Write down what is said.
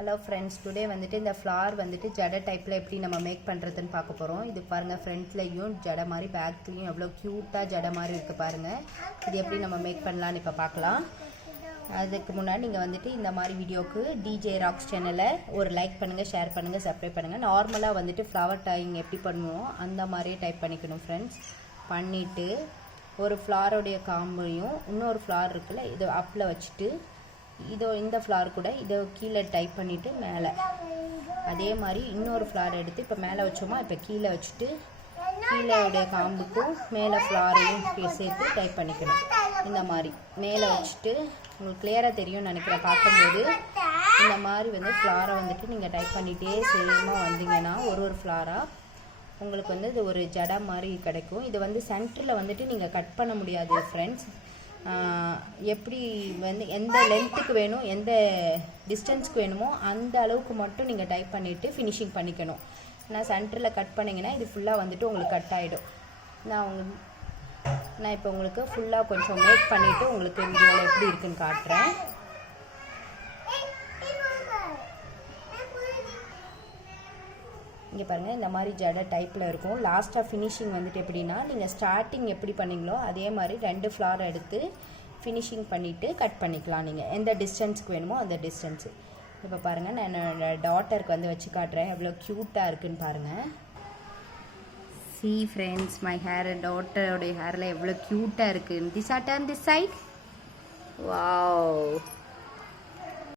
Hello friends, today வந்துட்டு இந்த flower வந்துட்டு ஜடை டைப்பில் எப்படி நம்ம மேக் பண்ணுறதுன்னு பார்க்க போகிறோம். இது பாருங்கள், ஃப்ரண்ட்லேயும் ஜடை மாதிரி, பேக்லேயும் எவ்வளோ க்யூட்டாக ஜடை மாதிரி இருக்குது பாருங்கள். இது எப்படி நம்ம மேக் பண்ணலான்னு இப்போ பார்க்கலாம். அதுக்கு முன்னாடி நீங்கள் வந்துட்டு இந்த மாதிரி வீடியோவுக்கு டிஜே ராக்ஸ் சேனலை ஒரு லைக் பண்ணுங்கள், ஷேர் பண்ணுங்கள், சப்ஸ்கிரைப் பண்ணுங்கள். நார்மலாக வந்துட்டு ஃப்ளவர் டைங் எப்படி பண்ணுவோம் அந்த மாதிரியே டைப் பண்ணிக்கணும் ஃப்ரெண்ட்ஸ். பண்ணிவிட்டு ஒரு ஃப்ளாரோடைய காம்பையும் இன்னொரு ஃப்ளார் இருக்குல்ல, இதை அப்பில் வச்சுட்டு இந்த ஃப்ளார் கூட இதை கீழே டைப் பண்ணிவிட்டு மேலே அதே மாதிரி இன்னொரு ஃப்ளார் எடுத்து இப்போ மேலே வச்சோமா, இப்போ கீழே வச்சுட்டு கீழே காம்புக்கும் மேலே ஃப்ளாரையும் சேர்த்து டைப் பண்ணிக்கணும். இந்த மாதிரி மேலே வச்சுட்டு உங்களுக்கு கிளியராக தெரியும்னு நினைக்கிறேன் பார்க்கும்போது. இந்த மாதிரி வந்து ஃப்ளாரை வந்துட்டு நீங்கள் டைப் பண்ணிகிட்டே சேமாக வந்தீங்கன்னா ஒரு ஃப்ளாராக உங்களுக்கு வந்து இது ஒரு ஜடை மாதிரி கிடைக்கும். இது வந்து சென்டரில் வந்துட்டு நீங்கள் கட் பண்ண முடியாது ஃப்ரெண்ட்ஸ். எப்படி வந்து எந்த லென்த்துக்கு வேணும், எந்த டிஸ்டன்ஸ்க்கு வேணுமோ அந்த அளவுக்கு மட்டும் நீங்கள் டைப் பண்ணிவிட்டு ஃபினிஷிங் பண்ணிக்கணும். நான் சென்டரில் கட் பண்ணிங்கன்னா இது ஃபுல்லாக வந்துட்டு உங்களுக்கு கட் ஆகிடும். நான் இப்போ உங்களுக்கு ஃபுல்லாக கொஞ்சம் மேக் பண்ணிவிட்டு உங்களுக்கு வீடியோவில் எப்படி இருக்குன்னு காட்டுறேன். இங்கே பாருங்கள், இந்த மாதிரி ஜடை டைப்பில் இருக்கும். லாஸ்ட்டாக ஃபினிஷிங் வந்துட்டு எப்படின்னா, நீங்கள் ஸ்டார்டிங் எப்படி பண்ணிங்களோ அதே மாதிரி 2 ஃப்ளார் எடுத்து ஃபினிஷிங் பண்ணிவிட்டு கட் பண்ணிக்கலாம். நீங்கள் எந்த டிஸ்டன்ஸுக்கு வேணுமோ அந்த டிஸ்டன்ஸு. இப்போ பாருங்கள், நான் என்னோடய டாட்டருக்கு வந்து வச்சு காட்டுறேன் எவ்வளோ க்யூட்டாக இருக்குதுன்னு பாருங்கள். சி ஃப்ரெண்ட்ஸ், மை ஹேர், டாட்டருடைய ஹேரில் எவ்வளோ க்யூட்டாக இருக்குது. This are turn this side. Wow.